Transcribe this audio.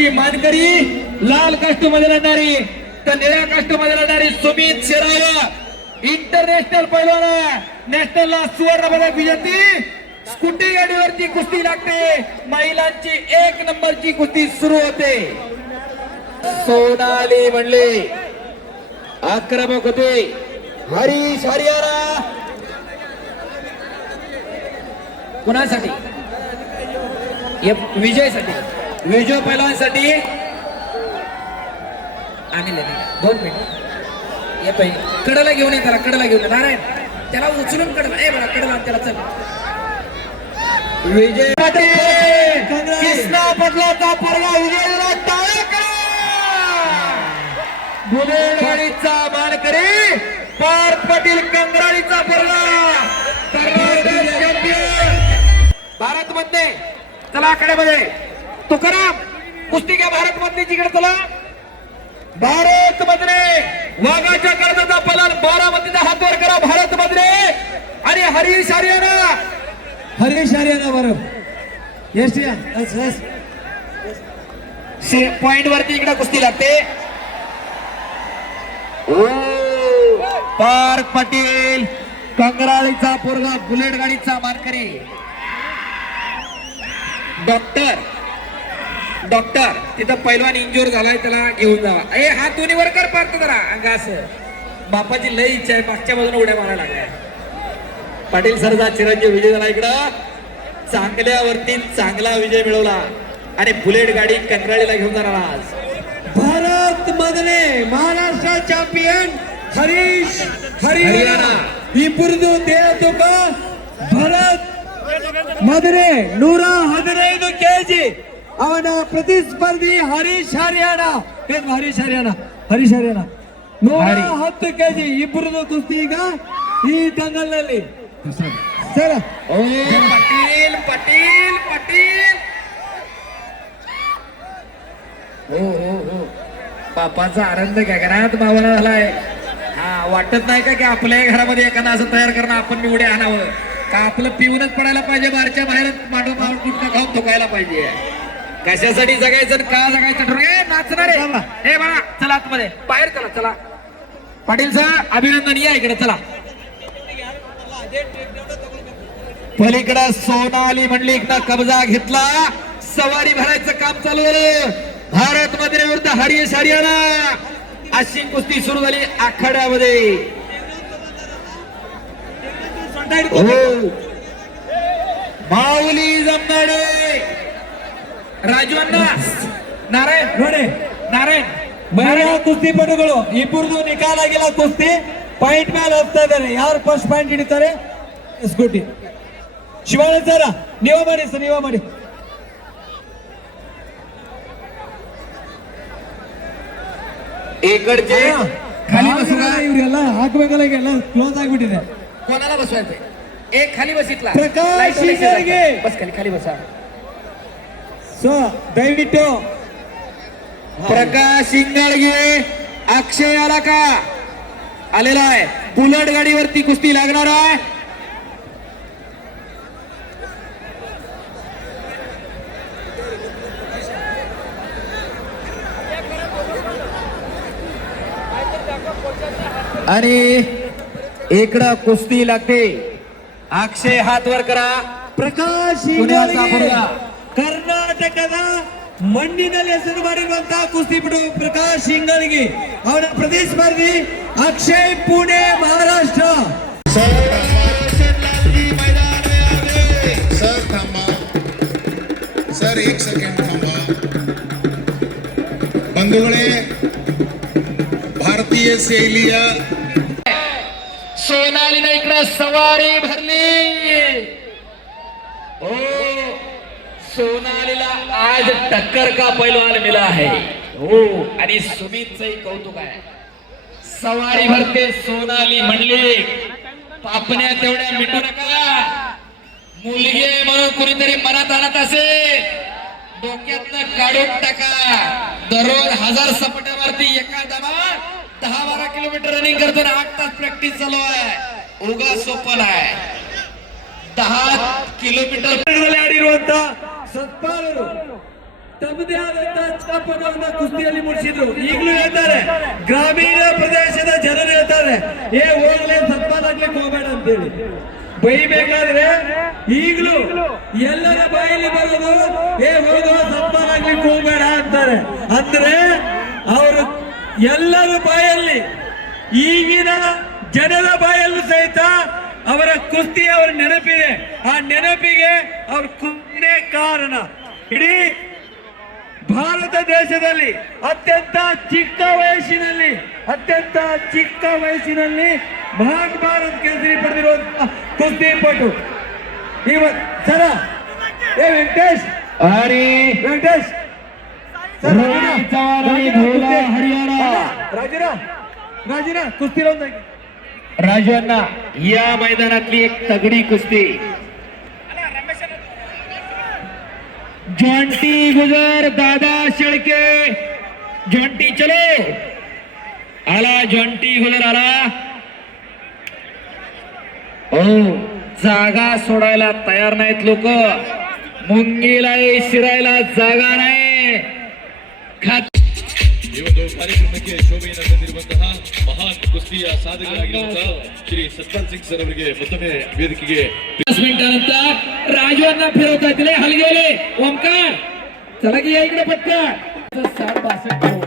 क्रमांकाची मानकरी लाल कास्टूम मध्ये लढणारी तर निळ्या कास्टूम मध्ये लढणारी सुमित शेराव इंटरनॅशनल पैलवान नॅशनलला सुवर्ण पदक विजेती स्कूटी गाडीवरती कुस्ती लागते महिलांची 1 नंबरची कुस्ती सुरू होते सोनाली म्हणले आक्रमक होते हरीश हरियाणा कुणासाठी विजयसाठी विजय पैलवानसाठी आणले 2 मिनिट येतोय कडला घेऊन ये त्याला कडला घेऊन नारायण त्याला उचलून कडला ए बघा कडला त्याला चल विजय कृष्णा पटलाचा पोरगा विजयला टाळ्या करा बुलेट गाडीचा मानकरी पार्थ पाटील कंगराळीचा पोरगा कर्नाटक चॅम्पियन भारत मध्ये चला आकड्यामध्ये तुकाराम कुस्ती घ्या भारत मध्ये जिकडे चला भारत मध्ये वाघाच्या कर्जाचा पलाल 12 मध्ये हात वर करा भारत मध्ये आणि हरीश हरियाणा बरोबर यस पॉइंट वरती इकडे कुस्ती लागते पार्थ पाटील कंगराळीचा पोरगा बुलेट गाडीचा मानकरी डॉक्टर तिथं पैलवान इंजुर झालाय त्याला घेऊन जावा ए हात दोन्ही वर कर पार्थ जरा अंगा असं बापाची लई इच्छा आहे मागच्या बाजूने उड्या मारायला लागल्या पाटील सरचा चिरंजीव विजय झाला इकडं चांगल्यावरती चांगला विजय मिळवला आणि बुलेट गाडी कंगराळीला घेऊन जाणार आज भारत मधले महाराष्ट्र चॅम्पियन हरीश हरियाणा ही पुरदू देतो भारत ಮದುವೆ 115 kg ಅವನ ಪ್ರತಿಸ್ಪರ್ಧಿ ಹರೀಶ್ ಹರಿಯಾಣ 110 kg ಇಬ್ಬರದು ಕುಸ್ತಿ ಈಗ ಈ ದಂಗಲ್ನಲ್ಲಿ ಸರ್ पाटील पाटील पाटील हो बापाचा आनंद घरात मावळा झालाय हा वाटत नाही का की आपल्या घरामध्ये एखादा असं तयार करणं आपण निवडे आणावं का आपलं पिऊनच पडायला पाहिजे बाहेरच्या बाहेर मांडून गुटखा खाऊन थुकायला पाहिजे कशासाठी जगायचं का जगायचं ठरवलं नाचणार हे बाळा चला आतमध्ये बाहेर चला चला पाटील साहेब अभिनंदन या इकडे चला पलीकडे सोनाली म्हणली एकदा कब्जा घेतला सवारी भरायचं काम चालू झालं भारत मध्ये विरुद्ध हरीश हरियाणा अशी कुस्ती सुरू झाली आखाड्यामध्ये माऊली जमनाडे राजू अण्णा ನಾರಾಯಣ್ ಮಹಿಳಾ ಕುಸ್ತಿ ಪಟುಗಳು ಇಬ್ಬರದು ನಿಕಾಲ್ ಆಗಿಲ್ಲ ಕುಸ್ತಿ ಪಾಯಿಂಟ್ ಮೇಲೆ ಹೋಗ್ತಾ ಇದ್ದಾರೆ ಯಾರು ಫಸ್ಟ್ ಪಾಯಿಂಟ್ ಹಿಡಿತಾರೆ ಸ್ಕೂಟಿ ಶಿವಾನಂದ ಸರ ನೀವೇ ಮಾಡಿ ಸರ್ ನೀವೇ ಮಾಡಿ इकडचे खाली बसून ಇವರೆಲ್ಲ ಹಾಕಬೇಕಲ್ಲ ಈಗ ಎಲ್ಲ ಕ್ಲೋಸ್ ಆಗಿಬಿಟ್ಟಿದೆ कोणाला बसवायचं एक खाली बसितला प्रकाश शिंगाळगे बस खाली बसा सो दयविಟ್ಟು प्रकाश शिंगाळगे अक्षय आला का आलेला आहे बुलेट गाडीवरती कुस्ती लागणार आहे आणि इकडं कुस्ती लागते अक्षय हात वर करा ಪ್ರಕಾಶ್ ಕರ್ನಾಟಕದ ಮಣ್ಣಿನಲ್ಲಿ ಹೆಸರು ಮಾಡಿರುವಂತಹ ಕುಸ್ತಿಪಟು ಪ್ರಕಾಶ್ ಶಿಂಗಳಿಗೆ ಅವರ ಪ್ರತಿಸ್ಪರ್ಧಿ ಅಕ್ಷಯ್ ಪುಣೆ ಮಹಾರಾಷ್ಟ್ರ सर थांबा सर 1 सेकंड थांबा बंधुगणे भारतीय शैलीय सोनालीने इकडे सवारी भरली ओ सोनालीला आज टक्कर का पैलवान मिला है हो आणि सुमितचंही कौतुक आहे सवारी भरते सोनाली म्हणली पापण्या तेवढ्या मिटू नका मुलगी म्हणून कुणीतरी मनात आणत असे डोक्यातनं काढून टाका दररोज 1000 सपाट्यावरती एका दमा 10-12 किलोमीटर रनिंग करताना 8 तास प्रॅक्टिस चालू आहे उगा सोपं आहे 10 किलोमीटर ಆಡಿರುವಂತ ಸತ್ಪಾಲರು ತಮ್ಮದೇ ಆದಂತಹ ಛಾಪನವನ್ನ ಕುಸ್ತಿಯಲ್ಲಿ ಮೂಡಿಸಿದ್ರು. ಈಗಲೂ ಹೇಳ್ತಾರೆ, ಗ್ರಾಮೀಣ ಪ್ರದೇಶದ ಜನರು ಹೇಳ್ತಾರೆ, ಹೋಗ್ಲೇ ಸನ್ಮಾನ ಆಗ್ಲಿಕ್ಕೆ ಹೋಗಬೇಡ ಅಂತೇಳಿ ಬೈಬೇಕಾದ್ರೆ ಈಗಲೂ ಎಲ್ಲರ ಬಾಯಲ್ಲಿ ಬರೋದು ಹೋಗೋ ಸನ್ಮಾನ ಆಗ್ಲಿಕ್ಕೆ ಹೋಗಬೇಡ ಅಂತಾರೆ. ಅಂದ್ರೆ ಅವರು ಎಲ್ಲರ ಬಾಯಲ್ಲಿ, ಈಗಿನ ಜನರ ಬಾಯಲ್ಲೂ ಸಹಿತ ಅವರ ಕುಸ್ತಿ ಅವರ ನೆನಪಿದೆ. ಆ ನೆನಪಿಗೆ ಅವ್ರ ಕುಸ್ತಿನೇ ಕಾರಣ. ಇಡೀ ಭಾರತ ದೇಶದಲ್ಲಿ ಅತ್ಯಂತ ಚಿಕ್ಕ ವಯಸ್ಸಿನಲ್ಲಿ ಮಹಾನ್ ಭಾರತ್ ಕೇಸರಿ ಪಡೆದಿರುವಂತಹ ಕುಸ್ತಿಪಟು ಸರ ವೆಂಕಟೇಶ್ राजीरा कुस्ती लावून जाईल. राजूंना या मैदानातली एक तगडी कुस्ती. जॉन्टी गुजर दादा शेळके, जॉन्टी चलो आला, जॉन्टी गुजर आला. ओ जागा सोडायला तयार नाहीत लोक. मुंगीला शिरायला जागा नाही. ಈ ಒಂದು ಕಾರ್ಯಕ್ರಮಕ್ಕೆ ಶೋಭೆಯನ್ನು ತಂದಿರುವಂತಹ ಮಹಾನ್ ಕುಸ್ತಿಯ ಸಾಧಕರಾಗಿರುವಂತಹ ಶ್ರೀ ಸತ್ಪಾಲ್ ಸಿಂಗ್ ಸರ್ ಅವರಿಗೆ ಮತ್ತೊಮ್ಮೆ ವೇದಿಕೆಗೆ मिनिटानंतर राजूंना फिरवता येतील. हलगेले ओमकार चला की या इकडे पटकन. 60-62